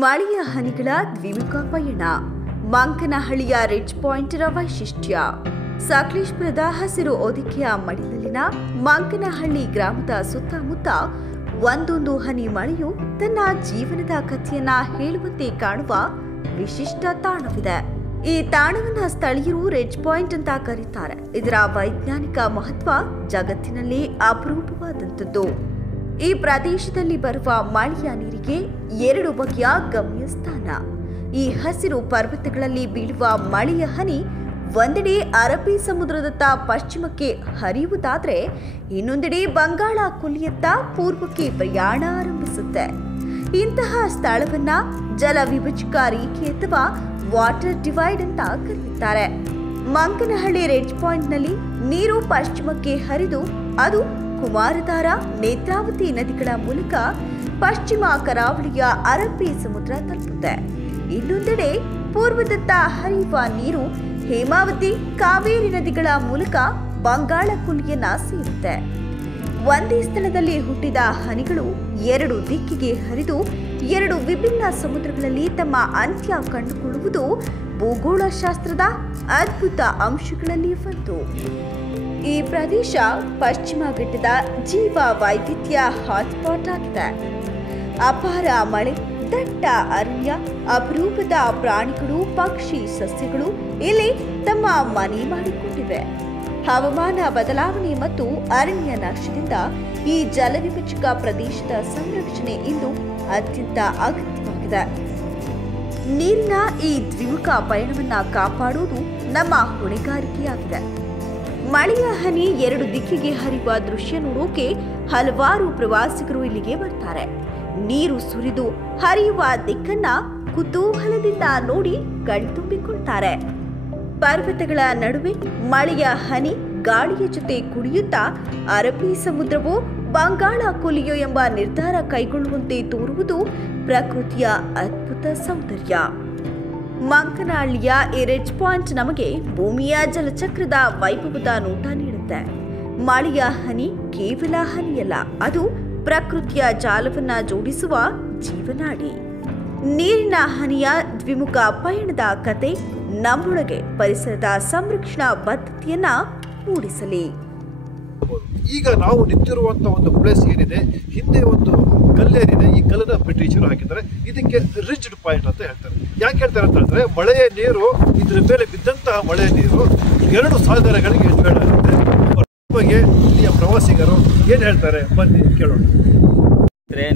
ಮಳೆಯ ಹನಿಗಳ ದ್ವಿಮುಖ ಪಯಣ. ಮಂಕನಹಳ್ಳಿಯ ರಿಡ್ಜ್ ಪಾಯಿಂಟರ ವೈಶಿಷ್ಟ್ಯ. ಸಕಲೇಶಪುರದ ಹಸಿರು ಹೊದಿಕೆಯ ಮಡಿಲಲ್ಲಿನ ಮಂಕನಹಳ್ಳಿ ಗ್ರಾಮದ ಸುತ್ತಮುತ್ತ ಒಂದೊಂದು ಹನಿ ಮಳೆಯು ತನ್ನ ಜೀವನದ ಕಥೆಯನ್ನ ಹೇಳುವಂತೆ ಕಾಣುವ ವಿಶಿಷ್ಟ ತಾಣವಿದೆ. ಈ ತಾಣವನ್ನ ಸ್ಥಳೀಯರು ರಿಡ್ಜ್ ಪಾಯಿಂಟ್ ಅಂತ ಕರೀತಾರೆ. ಇದರ ವೈಜ್ಞಾನಿಕ ಮಹತ್ವ ಜಗತ್ತಿನಲ್ಲಿ ಅಪರೂಪವಾದಂಥದ್ದು. ಈ ಪ್ರದೇಶದಲ್ಲಿ ಬರುವ ಮಳೆಯ ನೀರಿಗೆ ಎರಡು ಬಗೆಯ ಗಮ್ಯಸ್ಥಾನ. ಈ ಹಸಿರು ಪರ್ವತಗಳಲ್ಲಿ ಬೀಳುವ ಮಳೆಯ ಹನಿ ಒಂದೆಡೆ ಅರಬ್ಬಿ ಸಮುದ್ರದತ್ತ ಪಶ್ಚಿಮಕ್ಕೆ ಹರಿಯುವುದಾದರೆ ಇನ್ನೊಂದೆಡೆ ಬಂಗಾಳ ಕೊಲ್ಲಿಯತ್ತ ಪೂರ್ವಕ್ಕೆ ಪ್ರಯಾಣ ಆರಂಭಿಸುತ್ತೆ. ಇಂತಹ ಸ್ಥಳವನ್ನ ಜಲ ವಿಭಜಕ ರೇಖೆ ಅಥವಾ ವಾಟರ್ ಡಿವೈಡ್ ಅಂತ ಕರೆಯುತ್ತಾರೆ. ಮಂಕನಹಳ್ಳಿ ರಿಡ್ಜ್ ಪಾಯಿಂಟ್ನಲ್ಲಿ ನೀರು ಪಶ್ಚಿಮಕ್ಕೆ ಹರಿದು ಅದು ಕುಮಾರಧಾರ, ನೇತ್ರಾವತಿ ನದಿಗಳ ಮೂಲಕ ಪಶ್ಚಿಮ ಕರಾವಳಿಯ ಅರಬ್ಬಿ ಸಮುದ್ರ ತಲುಪುತ್ತೆ. ಇನ್ನೊಂದೆಡೆ ಪೂರ್ವದತ್ತ ಹರಿಯುವ ನೀರು ಹೇಮಾವತಿ, ಕಾವೇರಿ ನದಿಗಳ ಮೂಲಕ ಬಂಗಾಳ ಕೊಲ್ಲಿಯನ್ನ ಸೇರುತ್ತೆ. ಒಂದೇ ಸ್ಥಳದಲ್ಲಿ ಹುಟ್ಟಿದ ಹನಿಗಳು ಎರಡು ದಿಕ್ಕಿಗೆ ಹರಿದು ಎರಡು ವಿಭಿನ್ನ ಸಮುದ್ರಗಳಲ್ಲಿ ತಮ್ಮ ಅಂತ್ಯ ಕಂಡುಕೊಳ್ಳುವುದು ಭೂಗೋಳಶಾಸ್ತ್ರದ ಅದ್ಭುತ ಅಂಶಗಳಲ್ಲಿ ಒಂದು. ಈ ಪ್ರದೇಶ ಪಶ್ಚಿಮ ಘಟ್ಟದ ಜೀವ ವೈವಿಧ್ಯ ಹಾಟ್ಸ್ಪಾಟ್ ಆಗಿದೆ. ಅಪಾರ ಮಳೆ, ದಟ್ಟ ಅರಣ್ಯ, ಅಪರೂಪದ ಪ್ರಾಣಿಗಳು, ಪಕ್ಷಿ, ಸಸ್ಯಗಳು ಇಲ್ಲಿ ತಮ್ಮ ಮನೆ ಮಾಡಿಕೊಂಡಿವೆ. ಹವಾಮಾನ ಬದಲಾವಣೆ ಮತ್ತು ಅರಣ್ಯ ನಾಶದಿಂದ ಈ ಜಲವಿಭಜಕ ಪ್ರದೇಶದ ಸಂರಕ್ಷಣೆ ಇಂದು ಅತ್ಯಂತ ಅಗತ್ಯವಾಗಿದೆ. ನೀರಿನ ಈ ದ್ವಿಮುಖ ಪಯಣವನ್ನ ಕಾಪಾಡುವುದು ನಮ್ಮ ಹೊಣೆಗಾರಿಕೆಯಾಗಿದೆ. ಮಳೆಯ ಹನಿ ಎರಡು ದಿಕ್ಕಿಗೆ ಹರಿಯುವ ದೃಶ್ಯ ನೋಡೋಕೆ ಹಲವಾರು ಪ್ರವಾಸಿಗರು ಇಲ್ಲಿಗೆ ಬರ್ತಾರೆ. ನೀರು ಸುರಿದು ಹರಿಯುವ ದಿಕ್ಕನ್ನ ಕುತೂಹಲದಿಂದ ನೋಡಿ ಕಣ್ತುಂಬಿಕೊಳ್ತಾರೆ. ಪರ್ವತಗಳ ನಡುವೆ ಮಳೆಯ ಹನಿ ಗಾಳಿಯ ಜೊತೆ ಕುಡಿಯುತ್ತಾ ಅರಬ್ಬಿ ಸಮುದ್ರವೋ ಬಂಗಾಳ ಕೊಲ್ಲಿಯೋ ಎಂಬ ನಿರ್ಧಾರ ಕೈಗೊಳ್ಳುವಂತೆ ತೋರುವುದು ಪ್ರಕೃತಿಯ ಅದ್ಭುತ ಸೌಂದರ್ಯ. ಮಂಕನಹಳ್ಳಿಯ ಈ ರಿಡ್ಜ್ ಪಾಯಿಂಟ್ ನಮಗೆ ಭೂಮಿಯ ಜಲಚಕ್ರದ ವೈಭವದ ನೋಟ ನೀಡುತ್ತೆ. ಮಳೆಯ ಹನಿ ಕೇವಲ ಹನಿಯಲ್ಲ, ಅದು ಪ್ರಕೃತಿಯ ಜಾಲವನ್ನ ಜೋಡಿಸುವ ಜೀವನಾಡಿ. ನೀರಿನ ಹನಿಯ ದ್ವಿಮುಖ ಪಯಣದ ಕತೆ ನಮ್ಮೊಳಗೆ ಪರಿಸರದ ಸಂರಕ್ಷಣಾ ಬದ್ಧತೆಯನ್ನ ಮೂಡಿಸಲಿ. ಈಗ ನಾವು ನಿಂತಿರುವಂತ ಒಂದು ಪ್ಲೇಸ್ ಏನಿದೆ, ಹಿಂದೆ ಒಂದು ಕಲ್ಲೇನಿದೆ. ಈ ಕಲ್ಲನ್ನ ಬ್ರಿಟಿಷರು ಹಾಕಿದ್ದಾರೆ. ಇದಕ್ಕೆ ರಿಡ್ಜ್ ಪಾಯಿಂಟ್ ಅಂತ ಹೇಳ್ತಾರೆ. ಯಾಕೆ ಹೇಳ್ತಾರೆ ಅಂತ ಹೇಳಿದ್ರೆ, ಮಳೆಯ ನೀರು ಇದ್ರ ಮೇಲೆ ಬಿದ್ದಂತಹ ಮಳೆಯ ನೀರು ಎರಡು ಸಾಗರಗಳಿಗೆ ಎಡ್ಬೇಡಾಗುತ್ತೆ. ಬಗ್ಗೆ ಇಲ್ಲಿಯ ಪ್ರವಾಸಿಗರು ಏನ್ ಹೇಳ್ತಾರೆ ಬನ್ನಿ ಕೇಳೋಣ.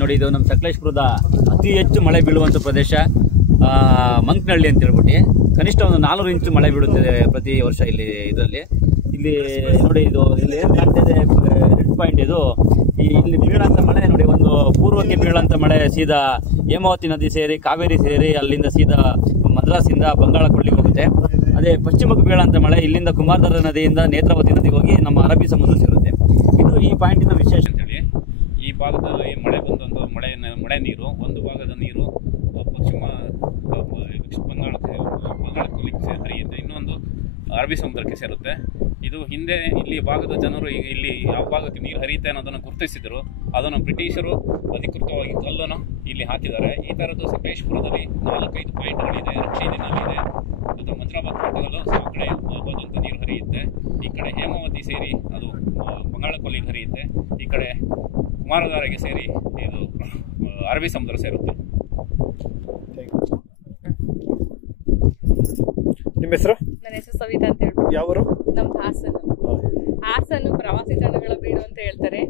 ನೋಡಿ, ಇದು ನಮ್ಮ ಸಕಲೇಶಪುರದ ಅತಿ ಹೆಚ್ಚು ಮಳೆ ಬೀಳುವಂತ ಪ್ರದೇಶ ಮಂಕನಹಳ್ಳಿ ಅಂತ ಹೇಳ್ಬಿಟ್ಟು ಕನಿಷ್ಠ ಒಂದು 400 ಇಂಚು ಮಳೆ ಬೀಳುತ್ತದೆ ಪ್ರತಿ ವರ್ಷ ಇಲ್ಲಿ ನೋಡಿ, ಇದು ಇಲ್ಲಿ ಏನ್ ಆಗ್ತಿದೆ ರಿಡ್ಜ್ ಪಾಯಿಂಟ್. ಇದು ಇಲ್ಲಿ ಬೀಳಂತ ಮಳೆ ನೋಡಿ, ಒಂದು ಪೂರ್ವಕ್ಕೆ ಬೀಳಂತ ಮಳೆ ಸೀದಾ ಹೇಮಾವತಿ ನದಿ ಸೇರಿ ಕಾವೇರಿ ಸೇರಿ ಅಲ್ಲಿಂದ ಸೀದಾ ಮದ್ರಾಸಿಂದ ಬಂಗಾಳ ಕೊಲ್ಲಿಗೆ ಹೋಗುತ್ತೆ. ಅದೇ ಪಶ್ಚಿಮಕ್ಕೆ ಬೀಳಂತ ಮಳೆ ಇಲ್ಲಿಂದ ಕುಮಾರಧಾರ ನದಿಯಿಂದ ನೇತ್ರಾವತಿ ನದಿಗೆ ಹೋಗಿ ನಮ್ಮ ಅರಬ್ಬಿ ಸಮುದ್ರ ಸೇರುತ್ತೆ. ಇದು ಈ ಪಾಯಿಂಟಿನ ವಿಶೇಷ ಅಂತೇಳಿ. ಈ ಭಾಗದಲ್ಲಿ ಮಳೆ ಬಂದಂಥ ಮಳೆ ನೀರು, ಒಂದು ಭಾಗದ ನೀರು ಪಶ್ಚಿಮ ಬಂಗಾಳ ಕೊಲ್ಲಿಗೆ ಹರಿಯುತ್ತೆ, ಇನ್ನೊಂದು ಅರಬ್ಬಿ ಸಮುದ್ರಕ್ಕೆ ಸೇರುತ್ತೆ. ಇದು ಹಿಂದೆ ಇಲ್ಲಿ ಭಾಗದ ಜನರು ಇಲ್ಲಿ ಯಾವ ಭಾಗಕ್ಕೆ ನೀರು ಹರಿಯುತ್ತೆ ಅನ್ನೋದನ್ನು ಗುರುತಿಸಿದರು. ಅದನ್ನು ಬ್ರಿಟಿಷರು ಅಧಿಕೃತವಾಗಿ ಕಲ್ಲನ್ನು ಇಲ್ಲಿ ಹಾಕಿದ್ದಾರೆ. ಈ ಥರದ್ದು ಸಕಲೇಶಪುರದಲ್ಲಿ 4-5 ಪಾಯಿಂಟ್ಗಳಿದೆ. ರಕ್ಷಿದಿನಲ್ಲಿದೆ, ಅದು ಮಂಜ್ರಾಬಾದ್ ಕೋಟೆಗಲ್ಲು ಆ ಕಡೆ ಬಂದಂಥ ನೀರು ಹರಿಯುತ್ತೆ. ಈ ಕಡೆ ಹೇಮಾವತಿ ಸೇರಿ ಅದು ಬಂಗಾಳ ಕೊಲ್ಲಿಗೆ ಹರಿಯುತ್ತೆ. ಈ ಕಡೆ ಕುಮಾರಧಾರೆಗೆ ಸೇರಿ ಇದು ಅರಬ್ಬಿ ಸಮುದ್ರ ಸೇರುತ್ತೆ. ನಿಮ್ಮ ಹೆಸರು? ನನ್ನ ಹೆಸರು ಸವಿತಾ ಅಂತ ಹೇಳ್ಬಿಟ್ಟು. ಯಾವರು? ನಮ್ದು ಹಾಸನ ಪ್ರವಾಸಿ ತಾಣಗಳ ಬೀಡು ಅಂತ ಹೇಳ್ತಾರೆ.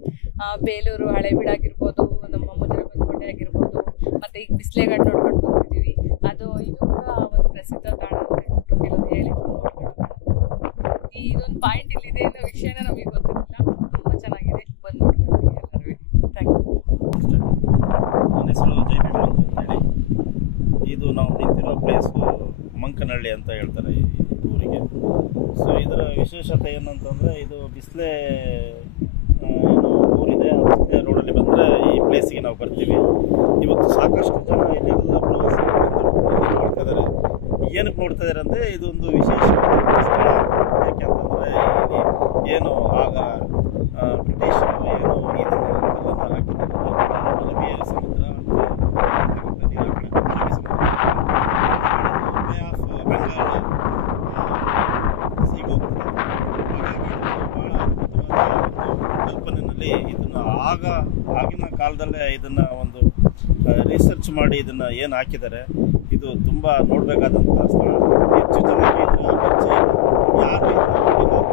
ಬೇಲೂರು ಹಳೆಬೀಡು ಆಗಿರ್ಬೋದು, ನಮ್ಮ ಮಂಜ್ರಾಬಾದ್ ಕೋಟೆ ಆಗಿರ್ಬೋದು, ಮತ್ತೆ ಈಗ ಬಿಸ್ಲೆಘಾಟ್ ನೋಡ್ಕೊಂಡು ಬರ್ತಿದ್ದೀವಿ. ಇದು ಕೂಡ ಒಂದು ಪ್ರಸಿದ್ಧ ತಾಣ ಅಂತ ಹೇಳ್ಬಿಟ್ಟು ಕೆಲವು ಹೇಳಿ ಇದೊಂದು ಪಾಯಿಂಟ್ ಇಲ್ಲಿದೆ ಅನ್ನೋ ವಿಷಯನ ನಮಗೆ ಗೊತ್ತಿರಲಿಲ್ಲ. ತುಂಬ ಚೆನ್ನಾಗಿದೆ, ಬಂದು ನೋಡ್ಕೊಂಡು ಎಲ್ಲರೂ. Thank you. ನನ್ನ ಹೆಸರು ಜೈಬೀಡು ಅಂತೇಳಿ. ಇದು ನಾವು ನಿಂತಿರೋ ಪ್ಲೇಸು ಮಂಕನಹಳ್ಳಿ ಅಂತ ಹೇಳ್ತಾರೆ ಈ ಊರಿಗೆ. ಸೊ ಇದರ ವಿಶೇಷತೆ ಏನಂತಂದರೆ, ಇದು ಬಿಸಿಲೆ ಊರಿದೆ. ಆ ಬಿಸಿಲೆ ರೋಡಲ್ಲಿ ಬಂದರೆ ಈ ಪ್ಲೇಸಿಗೆ ನಾವು ಬರ್ತೀವಿ. ಇವತ್ತು ಸಾಕಷ್ಟು ಜನ ಇಲ್ಲೆಲ್ಲ ಪ್ರವಾಸಿಗರು ಬಂದು ನೋಡ್ತಿದ್ದಾರೆ. ಏನಕ್ಕೆ ನೋಡ್ತಿದ್ದಾರೆ ಅಂದರೆ, ಇದೊಂದು ವಿಶೇಷವಾದ ಸ್ಥಳ. ಯಾಕೆಂತಂದರೆ ಇಲ್ಲಿ ಏನು ಆಗ ಬ್ರಿಟಿಷರು ಏನು ಇದನ್ನು ಕಲ್ಲನ್ನು ಹಾಕಿದ್ದಾರೆ, ಅರಬ್ಬಿ ಸಮುದ್ರ ನೀರು ಸಿಗೋಗ್ತದೆ. ಹಾಗಾಗಿ ಬಹಳ ಅದ್ಭುತವಾದ ಕಲ್ಪನೆಯಲ್ಲಿ ಇದನ್ನು ಆಗಿನ ಕಾಲದಲ್ಲೇ ಇದನ್ನ ಒಂದು ರಿಸರ್ಚ್ ಮಾಡಿ ಇದನ್ನ ಏನು ಹಾಕಿದ್ದಾರೆ, ಇದು ತುಂಬಾ ನೋಡ್ಬೇಕಾದಂತಹ ಸ್ಥಳ. ಹೆಚ್ಚು ಜನಕ್ಕೆ ಇದರ ಪರಿಚಯ ಇಲ್ಲ, ಯಾರು ಇದನ್ನ ನೋಡಿಲ್ಲ.